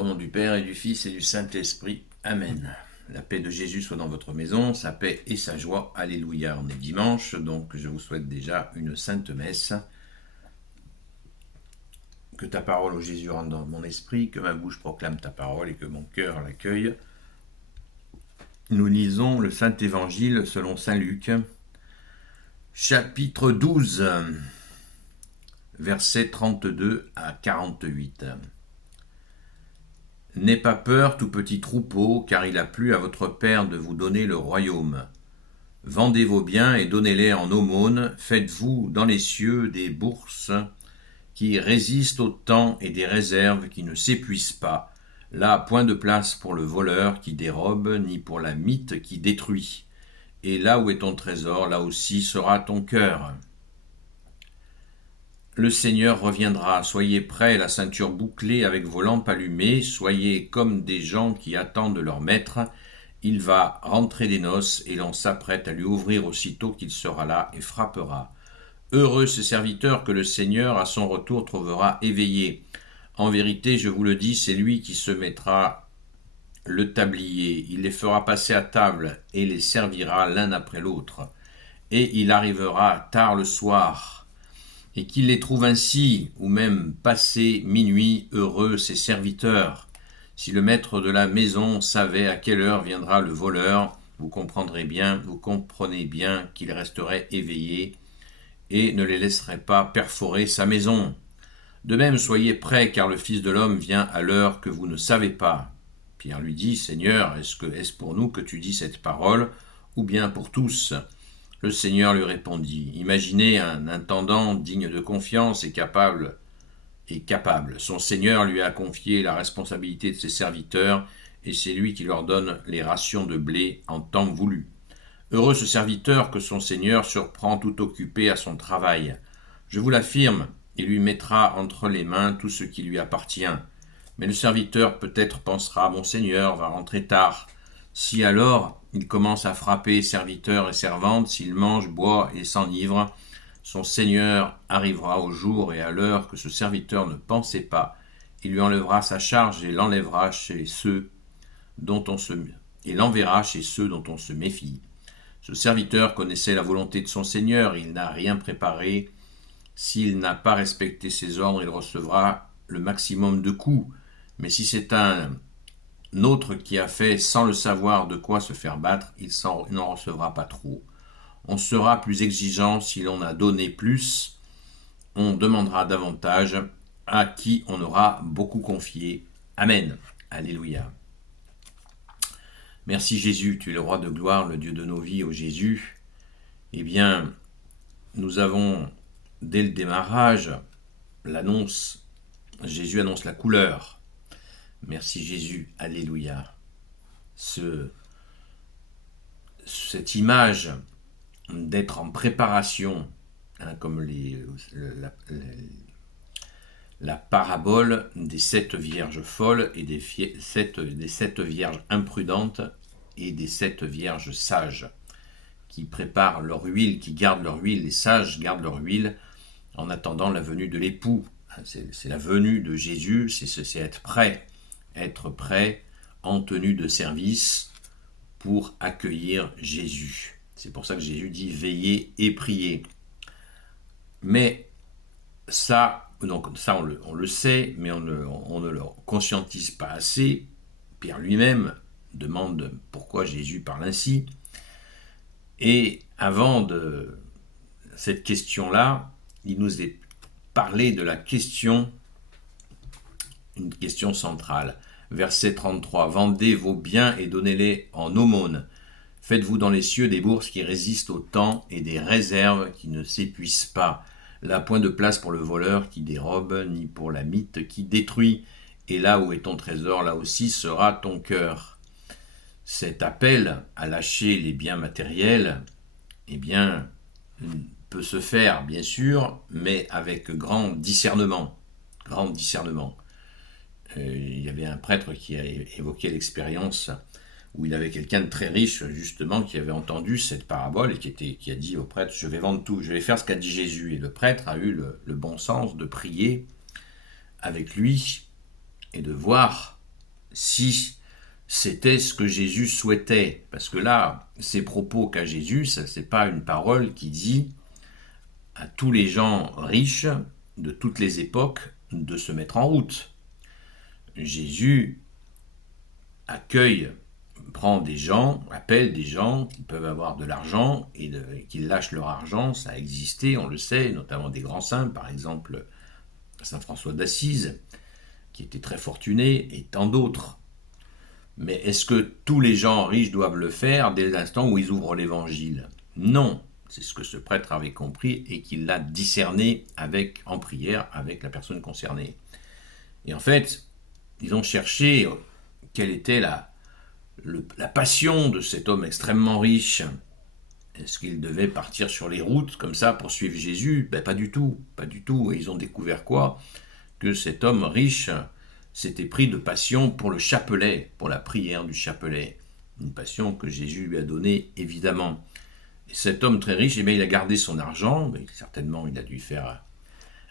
Au nom du Père et du Fils et du Saint-Esprit. Amen. La paix de Jésus soit dans votre maison, sa paix et sa joie. Alléluia. On est dimanche, donc je vous souhaite déjà une sainte messe. Que ta parole, ô Jésus, rentre dans mon esprit, que ma bouche proclame ta parole et que mon cœur l'accueille. Nous lisons le Saint-Évangile selon saint Luc, chapitre 12, versets 32 à 48. N'aie pas peur, tout petit troupeau, car il a plu à votre Père de vous donner le royaume. Vendez vos biens et donnez-les en aumône, faites-vous dans les cieux des bourses qui résistent au temps et des réserves qui ne s'épuisent pas. Là, point de place pour le voleur qui dérobe, ni pour la mythe qui détruit. Et là où est ton trésor, là aussi sera ton cœur. Le Seigneur reviendra, soyez prêts, la ceinture bouclée avec vos lampes allumées, soyez comme des gens qui attendent leur maître. Il va rentrer des noces et l'on s'apprête à lui ouvrir aussitôt qu'il sera là et frappera. Heureux ce serviteur que le Seigneur à son retour trouvera éveillé. En vérité, je vous le dis, c'est lui qui se mettra le tablier, il les fera passer à table et les servira l'un après l'autre. Et il arrivera tard le soir, et qu'il les trouve ainsi, ou même passé minuit, heureux ses serviteurs. Si le maître de la maison savait à quelle heure viendra le voleur, vous comprenez bien qu'il resterait éveillé et ne les laisserait pas perforer sa maison. De même, soyez prêts, car le Fils de l'homme vient à l'heure que vous ne savez pas. Pierre lui dit, Seigneur, est-ce pour nous que tu dis cette parole, ou bien pour tous ? Le Seigneur lui répondit, imaginez un intendant digne de confiance et capable. Son Seigneur lui a confié la responsabilité de ses serviteurs, et c'est lui qui leur donne les rations de blé en temps voulu. Heureux ce serviteur que son Seigneur surprend tout occupé à son travail. Je vous l'affirme, il lui mettra entre les mains tout ce qui lui appartient. Mais le serviteur peut-être pensera, mon Seigneur va rentrer tard. Si alors il commence à frapper serviteurs et servantes, s'il mange, boit et s'enivre, son Seigneur arrivera au jour et à l'heure que ce serviteur ne pensait pas. Il lui enlèvera sa charge et l'enverra chez ceux dont on se méfie. Ce serviteur connaissait la volonté de son Seigneur, il n'a rien préparé. S'il n'a pas respecté ses ordres, il recevra le maximum de coups. Mais si c'est un autre qui a fait sans le savoir de quoi se faire battre, il n'en recevra pas trop. On sera plus exigeant si l'on a donné plus, on demandera davantage à qui on aura beaucoup confié. Amen. Alléluia. Merci Jésus, tu es le roi de gloire, le Dieu de nos vies, ô Jésus. Eh bien, nous avons, dès le démarrage, l'annonce. Jésus annonce la couleur. Merci Jésus, alléluia. Cette image d'être en préparation, comme la parabole des 7 vierges folles et des 7 vierges imprudentes et des 7 vierges sages qui préparent leur huile, qui gardent leur huile. Les sages gardent leur huile en attendant la venue de l'époux. C'est la venue de Jésus, c'est être prêt en tenue de service pour accueillir Jésus. C'est pour ça que Jésus dit veillez et priez. Mais ça on le sait, mais on ne le conscientise pas assez. Pierre lui-même demande pourquoi Jésus parle ainsi. Et avant de cette question-là, il nous est parlé de la question, une question centrale. Verset 33, vendez vos biens et donnez-les en aumône. Faites-vous dans les cieux des bourses qui résistent au temps et des réserves qui ne s'épuisent pas. Là, point de place pour le voleur qui dérobe, ni pour la mythe qui détruit. Et là où est ton trésor, là aussi sera ton cœur. Cet appel à lâcher les biens matériels, eh bien, peut se faire, bien sûr, mais avec grand discernement. Il y avait un prêtre qui a évoqué l'expérience où il avait quelqu'un de très riche, justement, qui avait entendu cette parabole et qui a dit au prêtre, je vais vendre tout, je vais faire ce qu'a dit Jésus. Et le prêtre a eu le bon sens de prier avec lui et de voir si c'était ce que Jésus souhaitait. Parce que là, ces propos qu'a Jésus, ce n'est pas une parole qui dit à tous les gens riches de toutes les époques de se mettre en route. Jésus accueille, prend des gens, appelle des gens qui peuvent avoir de l'argent et qui lâchent leur argent. Ça a existé, on le sait, notamment des grands saints, par exemple Saint François d'Assise, qui était très fortuné, et tant d'autres. Mais est-ce que tous les gens riches doivent le faire dès l'instant où ils ouvrent l'évangile? Non, c'est ce que ce prêtre avait compris et qu'il l'a discerné en prière avec la personne concernée. Et en fait, ils ont cherché quelle était la passion de cet homme extrêmement riche. Est-ce qu'il devait partir sur les routes comme ça pour suivre Jésus? Pas du tout, pas du tout. Et ils ont découvert quoi? Que cet homme riche s'était pris de passion pour le chapelet, pour la prière du chapelet. Une passion que Jésus lui a donnée, évidemment. Et cet homme très riche, il a gardé son argent, mais certainement il a dû faire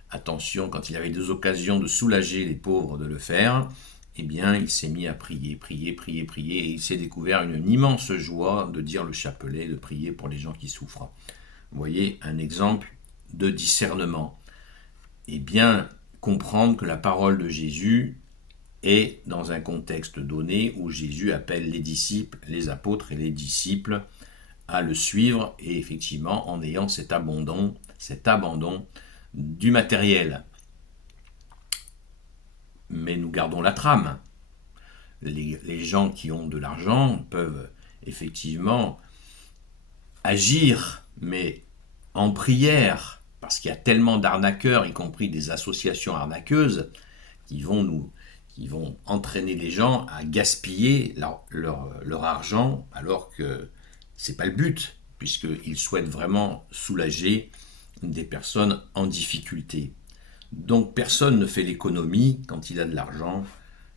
attention quand il avait des occasions de soulager les pauvres de le faire. Il s'est mis à prier, prier, prier, prier, et il s'est découvert une immense joie de dire le chapelet, de prier pour les gens qui souffrent. Vous voyez, un exemple de discernement. Et bien comprendre que la parole de Jésus est dans un contexte donné où Jésus appelle les disciples, les apôtres et les disciples à le suivre, et effectivement en ayant cet abandon du matériel. Mais nous gardons la trame. Les gens qui ont de l'argent peuvent effectivement agir, mais en prière, parce qu'il y a tellement d'arnaqueurs, y compris des associations arnaqueuses, qui vont entraîner les gens à gaspiller leur argent, alors que ce n'est pas le but, puisqu'ils souhaitent vraiment soulager des personnes en difficulté. Donc personne ne fait l'économie, quand il a de l'argent,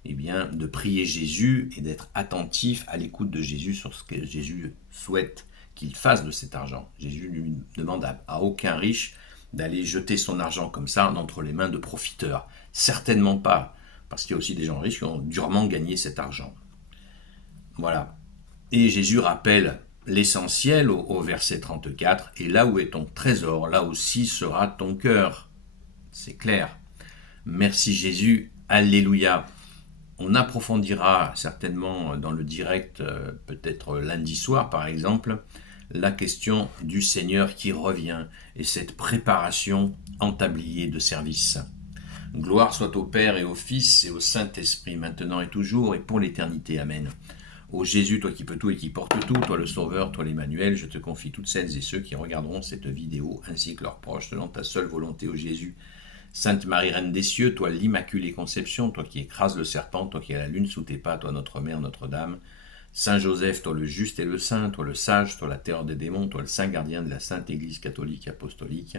de prier Jésus et d'être attentif à l'écoute de Jésus sur ce que Jésus souhaite qu'il fasse de cet argent. Jésus ne demande à aucun riche d'aller jeter son argent comme ça entre les mains de profiteurs. Certainement pas, parce qu'il y a aussi des gens riches qui ont durement gagné cet argent. Voilà. Et Jésus rappelle l'essentiel au verset 34, « Et là où est ton trésor, là aussi sera ton cœur. » C'est clair. Merci Jésus, alléluia. On approfondira certainement dans le direct, peut-être lundi soir par exemple, la question du Seigneur qui revient et cette préparation en tablier de service. Gloire soit au Père et au Fils et au Saint-Esprit, maintenant et toujours et pour l'éternité. Amen. Ô Jésus, toi qui peux tout et qui portes tout, toi le Sauveur, toi l'Emmanuel, je te confie toutes celles et ceux qui regarderont cette vidéo ainsi que leurs proches, selon ta seule volonté, ô Jésus. Sainte Marie, Reine des cieux, toi l'Immaculée Conception, toi qui écrases le serpent, toi qui as la lune sous tes pas, toi notre Mère, Notre-Dame. Saint Joseph, toi le juste et le saint, toi le sage, toi la terreur des démons, toi le saint gardien de la Sainte Église catholique et apostolique.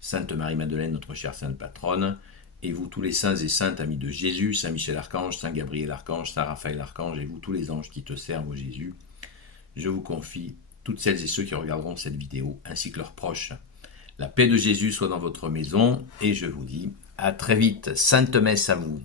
Sainte Marie-Madeleine, notre chère Sainte Patronne. Et vous tous les saints et saintes amis de Jésus, Saint Michel Archange, Saint Gabriel Archange, Saint Raphaël Archange, et vous tous les anges qui te servent, ô Jésus, je vous confie toutes celles et ceux qui regarderont cette vidéo, ainsi que leurs proches. La paix de Jésus soit dans votre maison, et je vous dis à très vite. Sainte messe à vous.